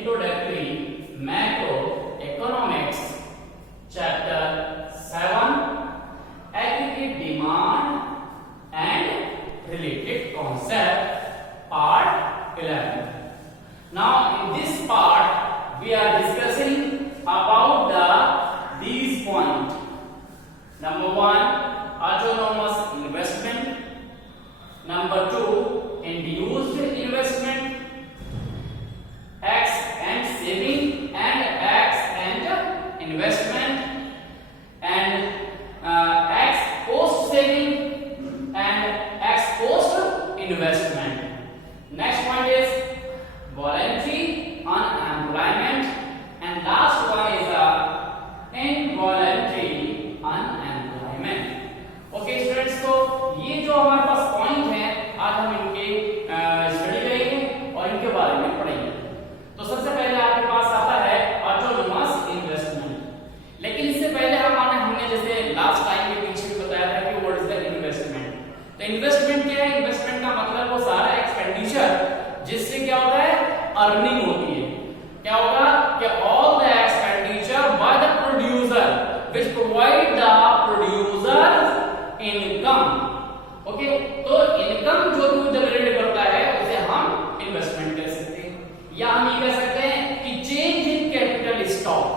Introductory macro economics chapter 7 aggregate demand and related concept part 11. Now in this part we are discussing about these points. Number 1, autonomous investment. Number 2, induced investment. X and saving and X and investment, and X post saving and X post investment. Next point is voluntary unemployment, and last one is involuntary unemployment. Okay students, तो ये जो हमारे पास point है आज हम इनके study करेंगे और इनके बारे में पढ़ेंगे. तो सबसे पहले आपके पास आता है ऑटोनोमस इन्वेस्टमेंट. लेकिन इससे पहले हमने जैसे लास्ट टाइम के पीछे भी बताया था कि व्हाट इज द इन्वेस्टमेंट. तो इन्वेस्टमेंट क्या है? इन्वेस्टमेंट का मतलब वो सारा एक्सपेंडिचर जिससे क्या होता है, अर्निंग होती है. क्या होगा कि all the expenditure by the producer which provide the producer income. Okay, तो इनकम जो जनरेट करता है उसे हम इन्वेस्टमेंट कह सकते हैं, या हम ये कह सकते हैं कि change in capital stock.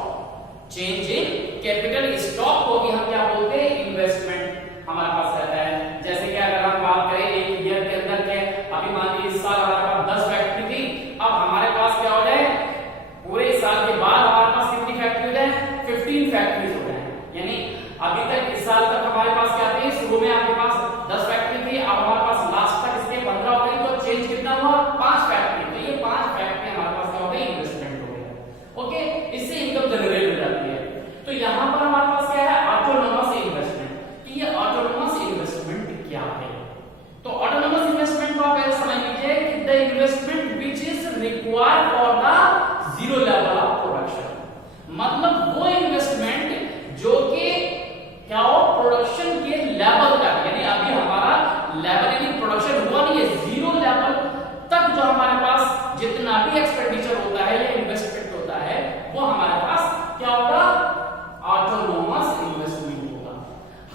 Change in capital stock को भी हम क्या बोलते हैं? इन्वेस्टमेंट हमारे पास रहता है. जैसे कि अगर हम बात करें एक ईयर के अंदर के, अभी मान लीजिए इस साल हमारे पास 10 फैक्ट्री थी, अब हमारे पास क्या हो जाए, पूरे साल के बाद हमारे पास कितनी फैक्ट्री हो जाए? 15 फैक्ट्रीज हो जाए. यानी अभी तक इस साल तक हमारे पास क्या थी? शुरू में आपके पास 10 फैक्ट्री थी, अब हमारे पास लास्ट तक इसके 15 हो गई. तो चेंज कितना हुआ? 5 फैक्ट्री. तो ये 5 फैक्ट्री हमारे पास क्या हो गई? इन्वेस्टमेंट हो गया. ओके, इससे इनकम जनरेट हो जाती है. तो यहाँ पर हमारे पास क्या है? Autonomous investment. ये ऑटोनोमस इन्वेस्टमेंट क्या है? तो ऑटोनोमस इन्वेस्टमेंट को आप ऐसे समझ लीजिए कि the investment which is required for the zero level of production. मतलब वो इन्वेस्टमेंट जो कि क्या हो, प्रोडक्शन के लेवल तक, यानी अभी हमारा लेवल यानी प्रोडक्शन हुआ नहीं है, जीरो लेवल तक जो हमारे पास जितना भी एक्सपेंडिचर होता है या इन्वेस्टमेंट होता है वो हमारे पास क्या होगा? ऑटोनोमस इन्वेस्टमेंट होगा.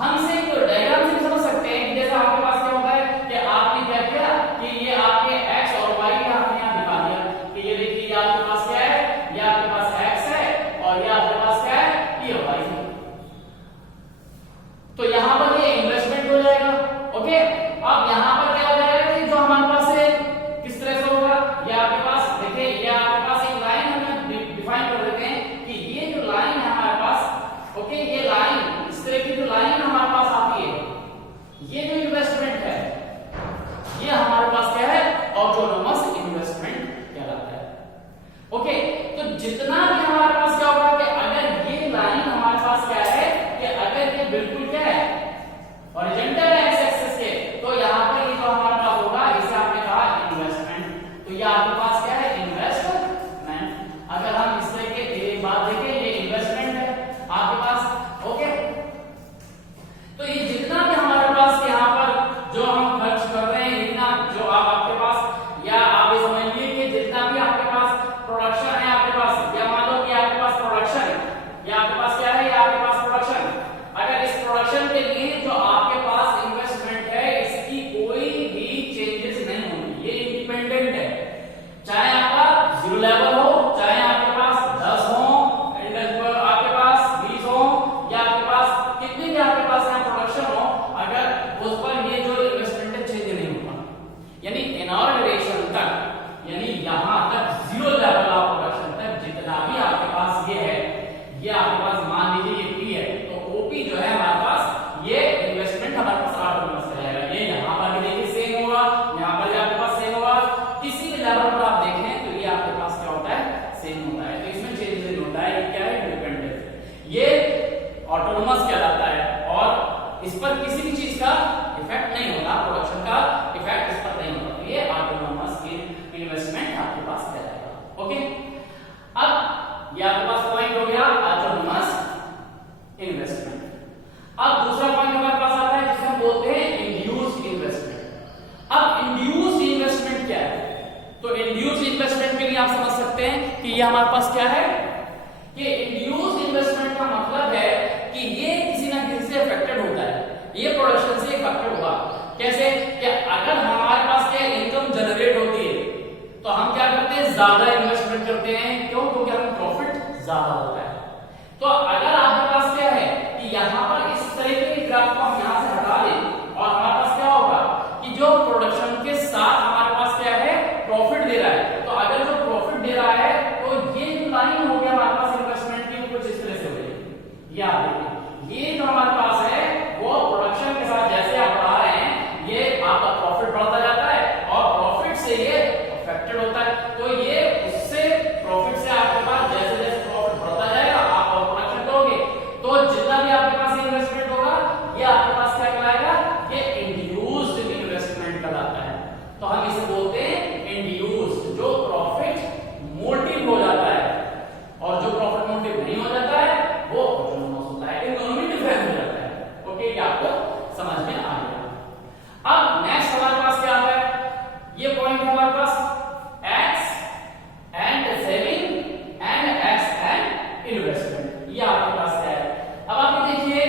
हम इसे एक डायग्राम से समझ सकते हैं. जैसे आपके पास क्या होता है कि आपने क्या किया कि ये आपके x और y का हमने यहां दिखा दिया कि ये देखिए ये आपके पास क्या है, ये आपके पास x है और ये आपके पास क्या है, ये y है. तो यहां पर ये इन्वेस्टमेंट हो जाएगा. ओके, अब यहां पर क्या हो जाएगा कि जो हमारे पास है किस तरह से होगा, ये आपके पास देखिए, ये आपके पास एक लाइन हम डिफाइन कर देते हैं कि ये जो लाइन है हमारे पास, ओके, ये लाइन इस तरह की जो लाइन हमारे पास आती है, ये जो इन्वेस्टमेंट है ये हमारे पास क्या है? ऑटोनोमस इन्वेस्टमेंट कहलाता है. ओके, तो जितना भी हमारे पास क्या होगा कि अगर ये लाइन हमारे पास क्या है कि अगर ये बिल्कुल क्या है, हॉरिजॉन्टल है एक्स एक्सिस के, तो यहां पर ये जो हमारे पास होगा इसे आपने कहा इन्वेस्टमेंट. तो ये आपके पास क्या है? इन्वेस्टमेंट. अगर हम इस तरह के बात देखें, ये इन्वेस्टमेंट है आपके पास. ओके, तो ये जितना भी हमारे पास यहाँ पर जो हम खर्च कर रहे हैं, इतना जो आपके पास, या आप ये समझ लीजिए कि जितना भी आपके पास प्रोडक्शन है आपके पास, या मान लो कि आपके पास प्रोडक्शन है, या आपके पास क्या है, या आपके पास प्रोडक्शन. अगर इस प्रोडक्शन के लिए जो आपके पास इन्वेस्टमेंट है इसकी कोई भी चेंजेस नहीं होंगी, ये इंडिपेंडेंट है. चाहे आपका जीरो लेवल हो, चाहे आपके पास 10 हो, आपके पास 20 हो, या आपके पास कितनी भी आपके पास यहाँ प्रोडक्शन हो, अगर उस पर ये जो इन्वेस्टमेंट है चेंज नहीं होगा. यानी इनॉर्गेशन तक, यानी यहाँ तक जीरो लेवल ऑफ प्रोडक्शन तक जितना भी आपके पास ये है, ये आपके पास मान लीजिए ये पी है, तो ओपी जो है हमारे पास, ये इन्वेस्टमेंट हमारे पास ऑटोनोमस रहेगा. ये यहाँ पर भी देखिए सेम होगा, यहाँ पर भी आपके पास सेम होगा. किसी भी लेवल पर आप देखें तो ये आपके पास क्या होता है? सेम होता है. तो इसमें चेंज नहीं होता है. ये क्या है? इंडिपेंडेंट. ये ऑटोनोमस कहलाता है और इस पर किसी भी चीज का इफेक्ट नहीं होता, प्रोडक्शन का इफेक्ट इस पर नहीं होता. तो ये ऑटोनोमस इन्वेस्टमेंट आपके पास रहेगा. ओके, अब ये आपके पास पॉइंट हो गया ऑटोनोमस इन्वेस्टमेंट. अब दूसरा पॉइंट हमारे पास आता है जिसे हम बोलते हैं इंड्यूस्ड इन्वेस्टमेंट. अब इंड्यूस्ड इन्वेस्टमेंट क्या है? तो इंड्यूस्ड इन्वेस्टमेंट के लिए आप समझ सकते हैं कि ये हमारे पास क्या है कि इंड्यूस्ड इन्वेस्टमेंट का मतलब है कि ये किसी ना किसी से अफेक्टेड होता है, ये प्रोडक्शन से अफेक्टेड होगा। कैसे कि अगर हमारे पास क्या इनकम जनरेट होती है तो हम क्या करते हैं, ज्यादा इन्वेस्टमेंट करते हैं। क्यों? क्योंकि हमें प्रॉफिट ज्यादा होता है। तो अगर आपके पास क्या है कि यहां पर इस तरीके के ग्राफ को हम यहां से हटा दें और हमारे पास क्या होगा कि जो प्रोडक्शन के साथ हमारे पास क्या है, प्रॉफिट दे रहा है। तो अगर जो प्रॉफिट दे रहा है तो ये जो लाइन हो गया हमारे पास इन्वेस्टमेंट की, कुछ इस तरह से हो गई। ये आप देखिए, ये जो हमारे पास है वो प्रोडक्शन के साथ जैसे आप बढ़ा रहे हैं ये आपका प्रॉफिट बढ़ता जाता है और प्रॉफिट से ये अफेक्टेड होता है। तो ये उससे प्रॉफिट से आपके पास जैसे जैसे प्रॉफिट बढ़ता जाएगा आप और प्रोडक्शन करोगे तो जितना भी आपके पास इन्वेस्टमेंट होगा ये आपके पास क्या कहलाएगा, ये इंड्यूस्ड इन्वेस्टमेंट कहलाता है। तो हम इसे बोलते हैं इंड्यूस्ड, जो प्रॉफिट मोटिव हो जाता है और जो प्रॉफिट मोटिव नहीं हो जाता है वो लॉस होता है। इन दोनों में डिफरेंस हो जाता है। ओके, ये आपको समझ में आ गया। अब नेक्स्ट हमारे पास क्या आता है, ये पॉइंट है हमारे पास X and saving and X and investment. ये आपके पास क्या है। अब आप देखिए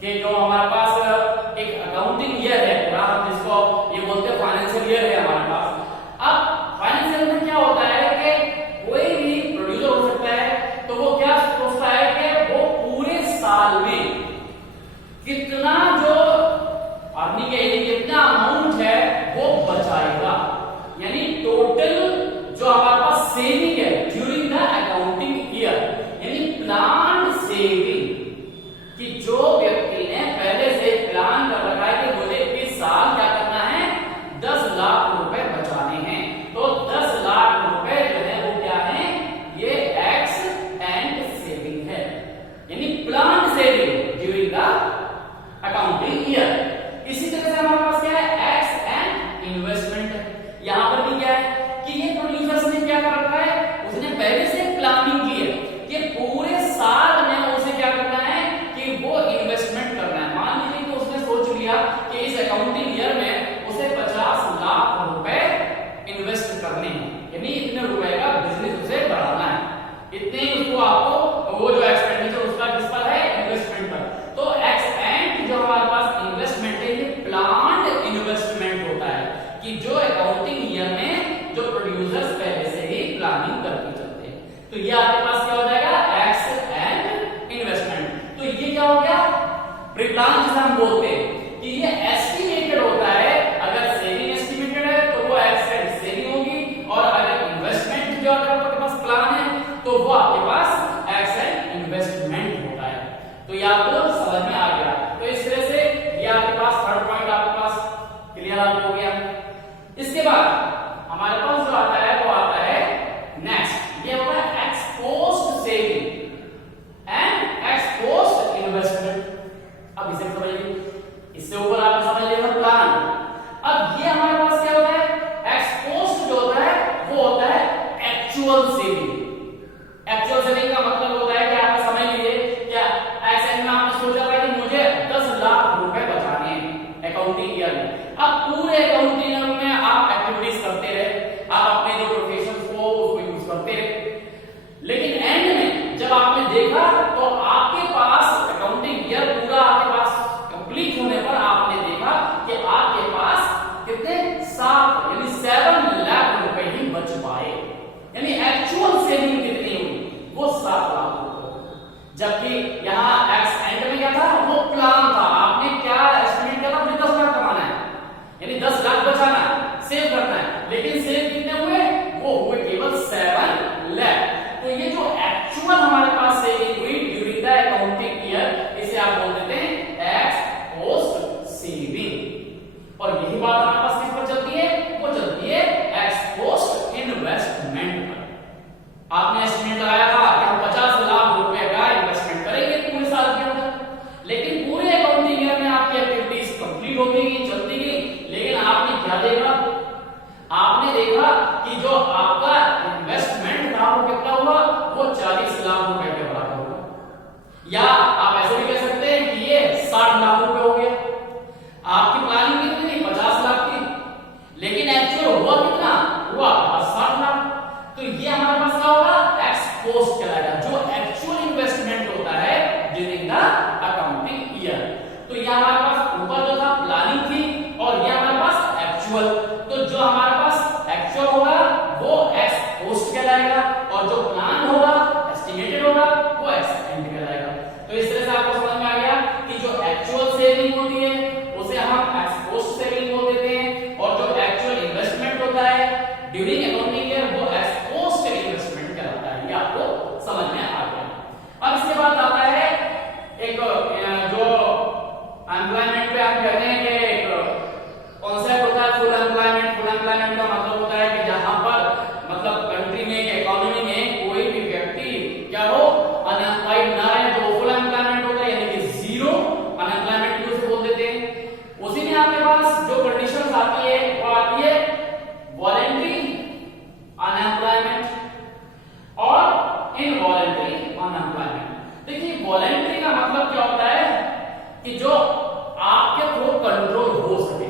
कि जो हमारे पास एक अकाउंटिंग ईयर है पूरा, हम जिसको ये बोलते हैं फाइनेंशियल ईयर है हमारे पास। अब फाइनेंशियल में क्या होता है कि कोई भी प्रोड्यूसर हो सकता है तो वो क्या सोचता है कि वो पूरे साल में कितना जो अर्निंग है, कितना अमाउंट है वो बचाएगा। यानी टोटल जो हमारे पास सेविंग है ड्यूरिंग द अकाउंटिंग ईयर, यानी प्लान सेविंग, कि जो व्यक्ति ने पहले से प्लान कर रखा है कि मुझे इस साल क्या करना है, 10 लाख रुपए बचाने हैं। तो 10 लाख रुपए जो है वो क्या है, ये एक्स एंड सेविंग है, यानी plan saving during the accounting year. इसी तरह से हमारे पास क्या है, एक्स एंड इन्वेस्टमेंट है। यहां पर भी क्या है कि ये प्रोड्यूसर्स ने क्या कर रखा है, उसने पहले से प्लानिंग की है कि पूरे साल में उसे क्या करना है कि वो इन्वेस्टमेंट करना है। मान लीजिए कि उसने सोच लिया कि इस अकाउंटिंग ईयर में उसे 50 लाख रुपए इन्वेस्ट करने हैं, यानी इतने रुपए का बिजनेस उसे बढ़ाना है, इतने ही उसको आपको वो जो एक्सपेंडिचर उसका किस पर है, इन्वेस्टमेंट पर। तो एक्स एंड जो हमारे पास इन्वेस्टमेंट है ये प्लान्ड इन्वेस्टमेंट होता है कि जो अकाउंटिंग ईयर में जो प्रोड्यूसर्स पहले से ही प्लानिंग करके चलते हैं। तो ये आपके पास क्या हो जाएगा, एक्स एंड इन्वेस्टमेंट। तो ये क्या हो गया, प्री प्लान जिसे हम बोलते हैं कि ये एस्टिमेटेड होता है। अगर सेविंग एस्टिमेटेड है तो वो एक्स एंड सेविंग होगी, और अगर इन्वेस्टमेंट जो अगर आपके पास प्लान है तो वो आपके पास एक्स एंड इन्वेस्टमेंट होता है। तो ये आपको समझ में आ गया। तो इस तरह से ये आपके पास थर्ड पॉइंट आपके पास क्लियर आपको हो गया। इसके बाद हमारे पास जो आता है वो आता है नेक्स्ट, ये होता है x post saving and x post investment. अब इसे समझिए, इससे ऊपर आप समझ लिया प्लान। अब ये हमारे पास क्या होता है, एक्स पोस्ट जो होता है वो होता है एक्चुअल सेविंग। एक्चुअल सेविंग का मतलब होता है कि आप समझ लीजिए क्या ऐसे में आपने सोचा था कि मुझे 10 लाख रुपए बचाने हैं अकाउंटिंग ईयर में। अब पूरे ड्यूरिंग अकाउंटिंग ईयर वो एज पोस्ट इन्वेस्टमेंट कहलाता है। ये आपको समझ में आ गया। अब इसके बाद आता है एक जो एम्प्लॉयमेंट पे हम कहते हैं कि एक कॉन्सेप्ट होता है फुल एम्प्लॉयमेंट। फुल एम्प्लॉयमेंट का मतलब होता है कि जहां पर मतलब कंट्री में इकोनॉमी में कोई भी व्यक्ति क्या हो अनएम्प्लॉयड ना रहे, जो फुल एम्प्लॉयमेंट होता है यानी कि जीरो अनएम्प्लॉयमेंट को बोल देते हैं। उसी में आपके पास जो कंडीशंस आती है वो आती है वॉलंटरी अनएम्प्लॉयमेंट और इनवॉलंटरी अनएम्प्लॉयमेंट। देखिए वॉलंटरी का मतलब क्या होता है कि जो आपके थ्रू कंट्रोल हो सके,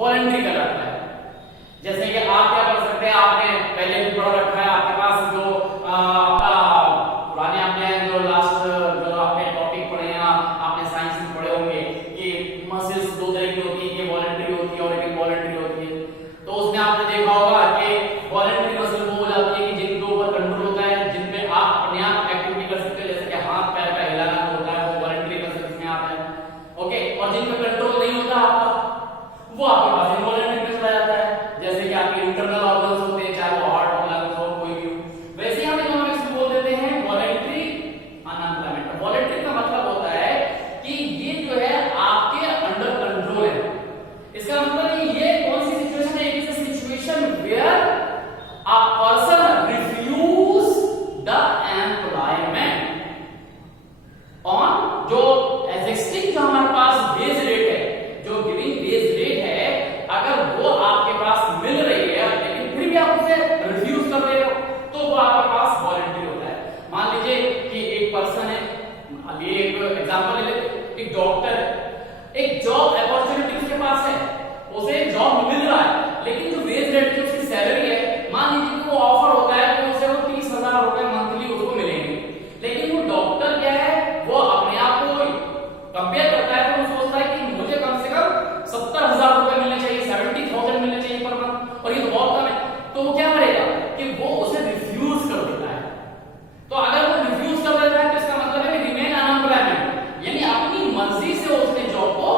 वॉलंटरी कहलाता है। जैसे कि आप क्या कर सकते हैं, आपने पहले भी पढ़ रखा है, आपके पास जो पुराने आपने जो लास्ट जो आपने टॉपिक पढ़े हैं, आपने साइंस में पढ़े होंगे कि मसल्स दो तरह की होती है, वॉलंटरी होती है और एक इनवॉलंटरी होती है। तो उसमें आपने देखा होगा कि वॉलंटरी मसल वो हो जाती है कि जिनके ऊपर कंट्रोल होता है, जिनपे आप अपने आप एक्टिविटी कर सकते हो, जैसे कि हाथ पैर का हिलाना होता है, वो वॉलंटरी मसल में आता है। ओके, और जिनपे कंट्रोल नहीं होता आपका, वो आपके पास इनवॉलंटरी में चला जाता है। जैसे कि आपके इंटरनल ऑर्गन्स होते हैं, चाहे वो हार्ट हो, लंग्स हो, कोई भी हो। वैसे हम इकोनॉमिक्स में बोल देते हैं वॉलंटरी अनएम्प्लॉयमेंट। वॉलंटरी का मतलब होता है कि ये जो है आपके अंडर कंट्रोल है। इसका मतलब ये कौन सी सिचुएशन है, it is a situation where a person refuse the employment on जो एग्जिस्टिंग जो हमारे पास बेस रेट है, जो गिविंग बेस रेट है, अगर वो आपके पास मिल रही है लेकिन फिर भी आप उसे रिफ्यूज कर रहे हो, तो वो आपके पास वॉलंटरी होता है। मान लीजिए कि एक पर्सन है, अभी एक एग्जांपल ले लेते, एक डॉक्टर है, एक जॉब अपॉर्चुनिटी उसके पास है, उसे जॉब मिल रहा है, लेकिन जो वेज रेट की उसकी सैलरी है, मान लीजिए कि वो ऑफर होता है कि उसे वो 30,000 रुपए मंथली उसको मिलेंगे, लेकिन वो डॉक्टर क्या है, वो अपने आप को कंपेयर करता है तो वो सोचता है कि मुझे कम से कम 70,000 रुपए मिलने चाहिए, 70,000 मिलने चाहिए पर मंथ, और ये तो बहुत कम है। तो वो क्या करेगा कि वो उसे रिफ्यूज कर देता है। तो अगर वो रिफ्यूज कर देता है तो इसका मतलब है रिमेन अनएम्प्लॉयमेंट, यानी अपनी मर्जी से उसने जॉब को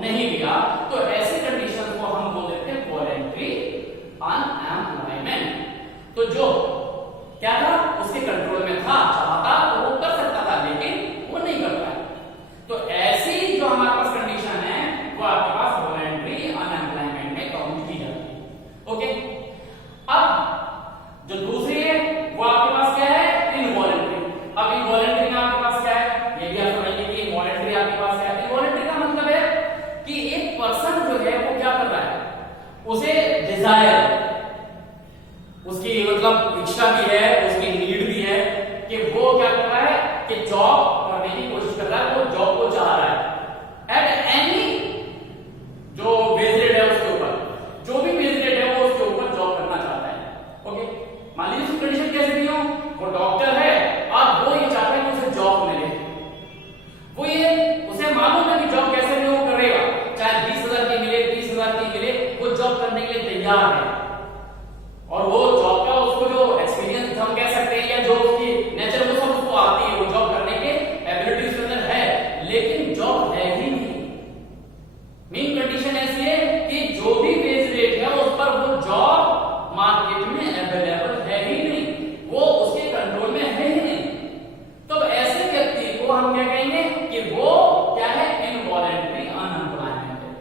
नहीं लिया। तो ऐसी कंडीशन को हम बोल देते हैं वॉलंटरी अनएम्प्लॉयमेंट। तो जो क्या था उसके कंट्रोल में था, चाहता तो वो कर सकता था, लेकिन वो नहीं कर पाया। तो ऐसी जो हमारे पास कंडीशन है वो आपके पास वॉलंटरी अनएम्प्लॉयमेंट में काउंट की जाती है। ओके, अब जो दूसरी है वो आपके पास क्या है, इनवॉलंटरी। अब इनवॉलंटरी में आपके पास क्या है, ये भी आप समझिए कि इनवॉलंटरी आपके पास क्या है। इनवॉलंटरी का मतलब है कि एक पर्सन जो है वो क्या कर रहा है, उसे डिजायर, उसकी मतलब इच्छा भी है, उसकी नीड भी है कि वो क्या कर रहा है कि जॉब करने की कोशिश कर रहा है, वो जॉब को चाह रहा है एट एनी जो बेस रेट है उसके ऊपर, जो भी बेस रेट है वो उसके ऊपर जॉब करना चाहता है। ओके, मान लीजिए उसकी कंडीशन कैसे दी हो, वो डॉक्टर है और वो ये चाहता है कि उसे जॉब मिले। वो ये उसे मालूम है कि जॉब कैसे भी वो करेगा, चाहे 20,000 की मिले, 30,000 की मिले, वो जॉब करने के लिए तैयार है। और वो जॉब का उसको जो एक्सपीरियंस हम कह सकते हैं या जो उसकी नेचर वो सब उसको आती है, वो जॉब करने के एबिलिटी उसके अंदर है, लेकिन जॉब है ही नहीं। मेन कंडीशन ऐसी है कि जो भी बेस रेट है उस पर वो जॉब मार्केट में अवेलेबल है ही नहीं, वो उसके कंट्रोल में है ही नहीं। तो ऐसे व्यक्ति को हम क्या कहेंगे कि वो क्या है, इनवॉलंटरी अनएम्प्लॉयमेंट है।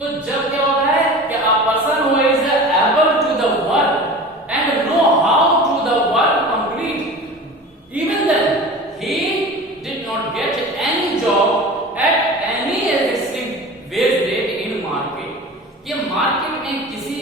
तो जब क्या होता है कि a person who is able to the work and know how to the work complete, even then he did not get any job at any existing wage rate in market. ये market में किसी